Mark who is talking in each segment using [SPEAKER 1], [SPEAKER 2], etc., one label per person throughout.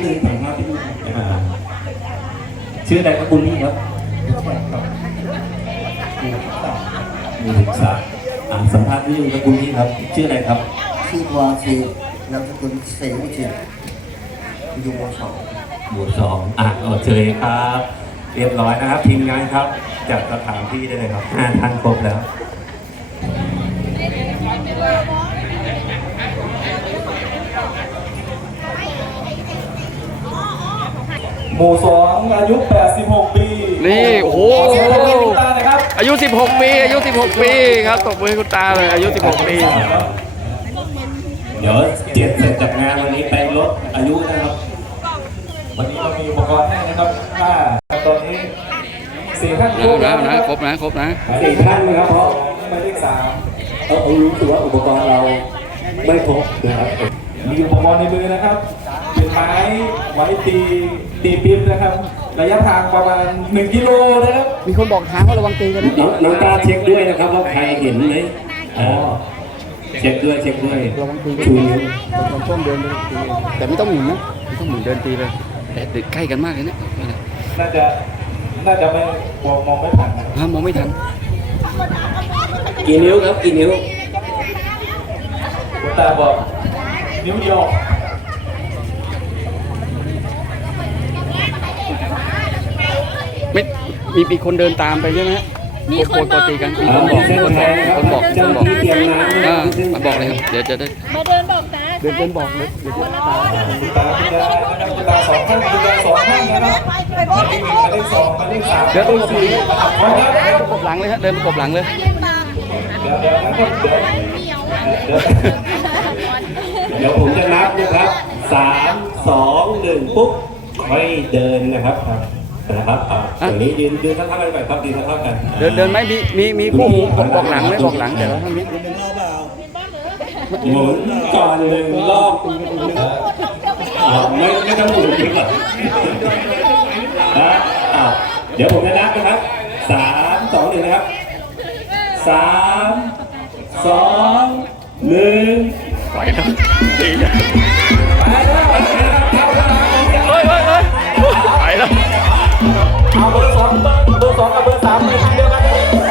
[SPEAKER 1] นึงถ่ายภาพที่นึงชื่ออะไรครับคุณพี่ครับมีศึกษาสัมภาษณ์ที่อยู่กับคุณพี่ครับชื่ออะไรครับ
[SPEAKER 2] ชื่อวาชีนามสกุลเสวิจิตอยู่หมู่ 2
[SPEAKER 1] โอเคครับเรียบร้อยนะครับทีมงานครับจัดสถานที่ได้เลยครับ5 ท่านครบแล้ว
[SPEAKER 3] หมู่ 2อายุ86 ปี
[SPEAKER 4] นี่โอ้โหอายุ16 ปีอายุ16 ปีครับตบมือให้คุณตาเลยอายุ16 ปี
[SPEAKER 1] เดี๋ยวเจ็ดเสร็จจากงานวันนี้ไปลดอายุนะครับ
[SPEAKER 3] วันนี้เรามีอุปกรณ์ให้นะครับตอนนี้4 ท่านครบ
[SPEAKER 4] นะ
[SPEAKER 3] นะ
[SPEAKER 4] ครบนะ
[SPEAKER 1] 4 ท่านนะครับเพราะ
[SPEAKER 3] หมายเลข3
[SPEAKER 1] รู้สึกว่าอุปกรณ์เราไม่ครบนะครับ
[SPEAKER 3] มีอุปกรณ์ในมือนะครับเป็นไม้ไว้ตีปิ๊บนะครับระยะทางประมาณ1 กิโลนะครับ
[SPEAKER 4] มีคนบอกทางว่าระวังตีกันนะ
[SPEAKER 1] น้องตาเช็คด้วยนะครับว่าใครเห็นไหมเช็คด้วย
[SPEAKER 4] ระวังตี
[SPEAKER 1] ชูนิ้ว
[SPEAKER 4] ตอนช่วงเดินตีแต่ไม่ต้องหมุนนะไม่ต้องหมุนเดินตีเลยแต่ติดใกล้กันมากเลยเนี่ย
[SPEAKER 3] น่าจะไม่มองไม่ทัน
[SPEAKER 4] มองไม่ทัน
[SPEAKER 1] กี่นิ้วครับกี่นิ้ว
[SPEAKER 3] คุณตาบอกนิ้วเดียว
[SPEAKER 4] ไม่มีคนเดินตามไปใช่ไหมมีคนบอกตีกันมีคนบอกมาบอกเลยครับเดี๋ยวจะได้
[SPEAKER 5] มาเดินบอกตา
[SPEAKER 4] เดินบอกเลยเดี๋ยวตา
[SPEAKER 3] คุณตา2 ท่านนะครับ
[SPEAKER 5] ไปบอกไปบอก
[SPEAKER 3] เลข2เลข3
[SPEAKER 4] เดินประกบหลังเลยฮะเดินประกบหลังเลย
[SPEAKER 1] เดี๋ยวผมจะนับนะครับ3 2 1ปุ๊บค่อยเดินนะครับอย่างนี้ยืนเท่ากันไปครับยืนเท่ากัน
[SPEAKER 4] เดินไหมมีผู้บอกหลังไม่บอกหลังแต่ว่าท่านนี้
[SPEAKER 1] หมุนก่อน1 รอบไม่ต้องหมุนจริงหรอเดี๋ยวผมจะนับนะครับ3 2 1นะครับ3 2 1
[SPEAKER 4] ไปแล้วตีนะไปแล้ว
[SPEAKER 3] เอาเบอร์ 2กับเบอร์ 3เลยเดียวกัน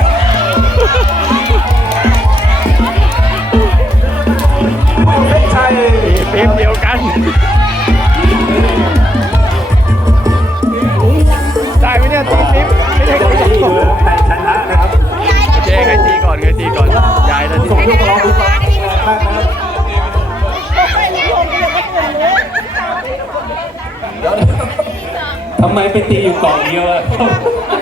[SPEAKER 3] ไม่ใช่
[SPEAKER 4] ทีมเดียวกันได้ไหมเนี่ยทีมไม่ได้คนเดียว
[SPEAKER 1] ชนะนะครับ
[SPEAKER 4] ใครตีก่อนยายแล้วที่
[SPEAKER 3] ส่งลูกร้องดูก่อน
[SPEAKER 1] ทำไมไปตีอยู่กล่องเดียว